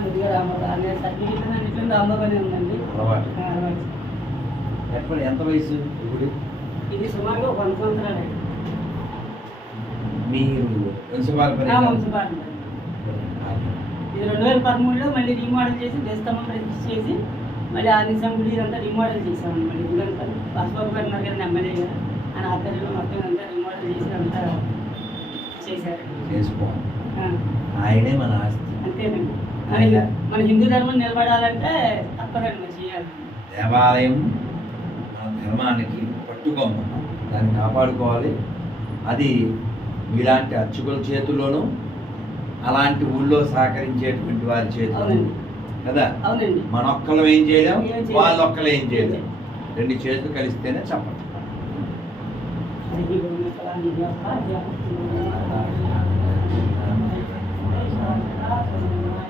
కొద్దిగా రామబాబు అనే సర్టిఫికేట్ అన్నింటిలో రామబాబు అనే ఉందండి. ఆ. ఎప్పుడు ఎంత వయసు ఇప్పుడు? ఇది సుమారుగా వంద సంవత్సరాలు. మీరు ఇది రెండు వేల పదమూడులో మళ్ళీ రీమోడల్ చేసి దేశస్తంభం ప్రతిష్ఠ చేసి మళ్ళీ ఆదిశం గుడి ఇదంతా రీమోడల్ చేసాము మళ్ళీ ఇదంతా బసబాబు గారు ఉన్నారు కదా ఎమ్మెల్యే గారు. ఆయన ఆధ్వర్యంలో మొత్తం ఇదంతా రీమోడల్ చేసి అంతా చేశారు. చేసుకో ఆ, ఆయనే మన ఆస్తి. అంతేనండి. మన హిందూ ధర్మం నిలబడాలంటే తప్పదండి చేయాలి. దేవాలయం మన ధర్మానికి పట్టుకొమ్మ దాన్ని కాపాడుకోవాలి. అది మీలాంటి అర్చకుల చేతుల్లోనూ అలాంటి ఊళ్ళో సహకరించేటువంటి వారి అవునండి. కదా? అవునండి. మన ఒక్కళ్ళు ఏం చేయలేం ఏం చేయలేం. వాళ్ళు ఒక్కళ్ళు ఏం చేయలేం. రెండు చేతులు కలిస్తేనే చెప్పండి హరి ఓం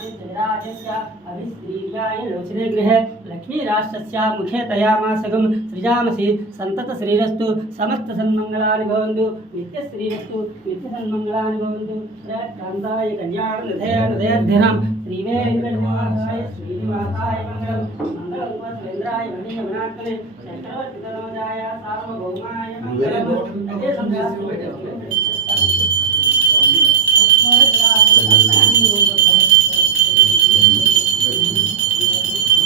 వ్యాపార్య. లక్ష్మీరాష్ట్రస్య ముఖే తయామాసగం సృజామసి సంతత శ్రీరస్తు సమస్త సన్మంగళాని భవంతు నిత్య శ్రీరస్తు నిత్య సన్మంగళాని భవంతు కాంతాయ కళ్యాణ నిధయ నిధయధ్యనం శ్రీవే వెంకటనివాసాయ శ్రీనివాసాయ మంగళం మంగళం సురేంద్రాయ మణి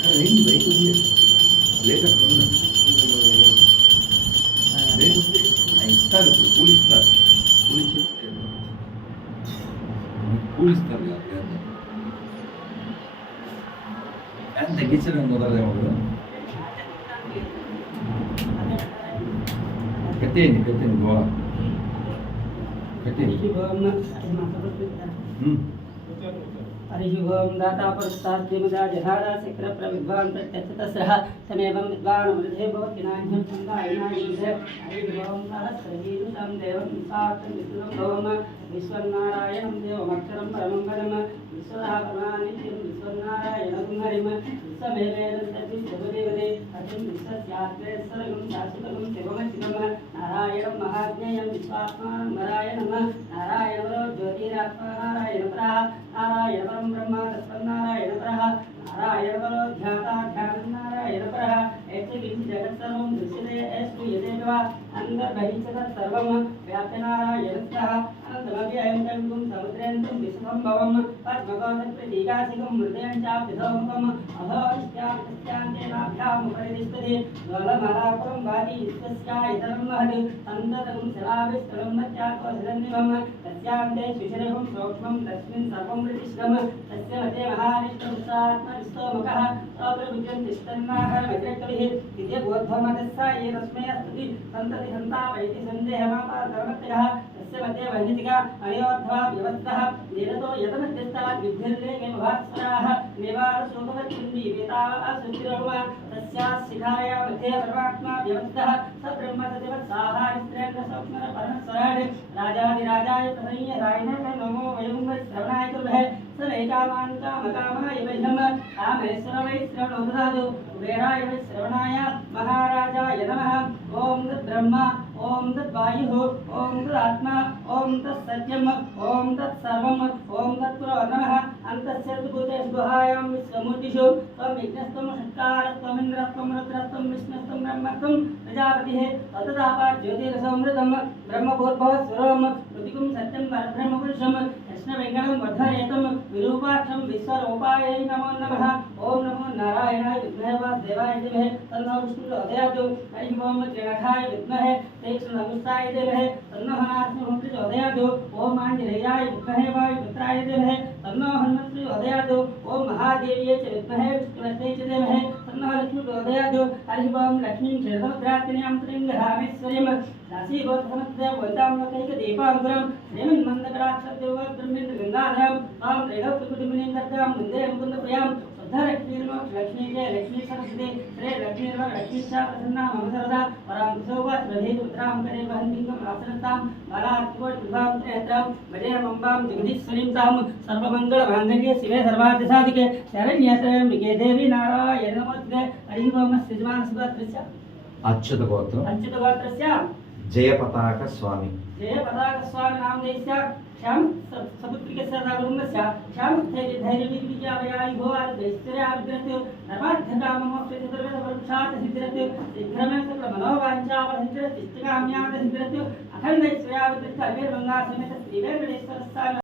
యమునాకలే చక్రవర్తి తనోజాయ సార్వభౌమాయ మంగళం అదే ఇస్తారు కూలి ఇస్తారు కూలి చెప్తే కూలి ఇస్తారు ఫ్యాన్ తగ్గించడం కుదరదేమో కదా పెట్టేయండి పెట్టేయండి గోళ పెట్టేయండి ఉమ్. हरि ओम दाता पुरस्ताद्विमुदा जहारा शिखर प्रविद्वान् प्रत्यक्षतस्रः तमेवं विद्वान् वृद्धे भवति नान्यं सन्दायिनायुधे हरि ओम सहस्रजीवितं देवं साक्षं विष्णुं भवम विश्वनारायणं देवमक्षरं परमं पदम विश्वतः परमानित्यं विश्वनारायणं हरिम विश्वमेवेदन्तविश्वदेवते अतिं विश्वस्यात्रे सर्वं शाश्वतं शिवमचितं నారాయణం మహాజ్ఞేయం విశ్వాత్మానం వరాయ నమ నారాయణవరో జ్యోతిరాత్మ నారాయణ ప్రహ నారాయణవరం బ్రహ్మ తత్వం నారాయణ ప్రహ నారాయణవరో ధ్యాతా ధ్యానం నారాయణ ప్రహ జగత్ సర్వం దృశ్యతే ఎస్ యదేవ అందర్బహించత సర్వం వ్యాప్య నారాయణ तदव्ययन्तम् समुद्रन्तम् विश्वम्भवम् पद्मकोशप्रतीकाशिकम् मृदयञ्चाभ्यसमुखम् अभवश्चाभ्यस्यान्तेनाभ्यामुपरितिष्ठते ज्वलमलाकुरम् वाति विश्वस्यायतरम् महत् सन्ततम् शिलाभिस्तलम् मत्याकोशदन्निभम् तस्यान्ते शिशिरभम् सौक्ष्मम् तस्मिन् सर्वम् प्रतिष्ठम् तस्य मते महानिष्ठमुसात्मनिस्तोमुखः अप्रभुजम् तिष्ठन्नाहरमतिरक्तभिः द्वितीयबोद्धमतस्स ये तस्मै अस्ति सन्तति सन्तापयति सन्देहमापाधर्मत्यः यस्य मध्ये वह्नितिका अनयोर्ध्वा व्यवस्थः, निरतो यतमध्यस्तात् विद्धिर्लेगेमभास्वराः नेवारशोकवत्कुण्डीवेतासुचिरोमा तस्याः शिखाया मध्ये सर्वात्मा व्यवस्थः स ब्रह्मसतिवत्साहारिस्त्रेन्द्रस्वप्नपरमस्वराड् राजाधिराजाय प्रणय्यरायण नमो वयं श्रवणाय कुर्महे, स नैकामान्तामकामः इव इदं कामेश्वर वै श्रवणोदधातु वेरा इव श्रवणाय महाराजाय नमः ॐ ब्रह्म ओम तद्वायु ओम तदात्मा ओम तत्सत्यम ओम तत्सर्वम ओम तत्पुरवर्णः अन्तस्यर्भूतेष्वहायां विश्वमूर्तिषु। त्वं यज्ञस्त्वं षट्कारस्त्वमिन्द्रस्त्वं रुद्रस्त्वं विष्णुस्त्वं ब्रह्मत्वं प्रजापतिः। ततदापा ज्योतिरसमृतं ब्रह्मभूर्भवस्वरं मृतिकुं सत्यं परब्रह्मपुरुषं कृष्णवेङ्कटं वर्धरेतं विरूपाक्षं विश्वरूपाय नमो नमः। ॐ नमो नारायणाय विद्महे वासुदेवाय धीमहि तन्नो विष्णुप्रचोदयात् हरिः ओं त्रिणखाय विद्महे। तीक्ष्णधनुष्ठाय धीमहि तन्नो हनुमत् प्रचोदयात् ॐ आञ्जनेयाय विद्महे वायुपुत्राय धीमहि तन्नो हनुमंत उदयादो ओम महादेवीय च विद्महे विष्णुमते च देमहे तन्नो लक्ष्मी उदयादो हरिः ओं लक्ष्मीं क्षेत्रभद्रात्रियाँ त्रीं गृहामेश्वरीं राशिभोधनस्य वैतामकैकदीपाङ्कुरं श्रीमन्मन्दकराक्षदेव ब्रह्मेन्द्र गङ्गाधरं त्वां त्रैलोक्यकुटुम्बिनीं दर्गां वंदे मुकुन्दप्रियाँ అర్ధలక్ష్మీలో లక్ష్మీకే లక్ష్మీ సరస్వతి శ్రీ లక్ష్మీలో లక్ష్మీశా ప్రసన్న మమ సరదా పరాం సౌవ స్వధీత ఉత్తరాం కరే వహంతింగం ఆసనతాం బలాత్కో విభాం త్రేత్రాం భజే మంబాం జగదీశ్వరీం తాం సర్వమంగళ మాంగళ్య శివే సర్వార్థ సాధికే శరణ్యేత్రయం విగే దేవి నారాయణ నమోద్గే హరి అచ్యుత గోత్రం అచ్యుత గోత్రస్య జయ పతాక స్వామి. జయ పతాక స్వామి నామదేశ్య శ్యామ్ సముద్రిక సదాగురుణస్య శ్యామ్ ధైర్య ధైర్య విజయావయాయి భోవారి దైశ్వర్యాభిగ్రహ నర్మాధ్యతా మమ శ్రీచతుర్వేద వృక్షాత సిద్ధిరత్. శీఘ్రమే సకల మనోవాంఛావహిద్రత్ ఇష్టకామ్యాత సిద్ధిరత్ అఖండైశ్వర్యాభిగ్రహ అవేర్ గంగా సమేత శ్రీవేంకటేశ్వర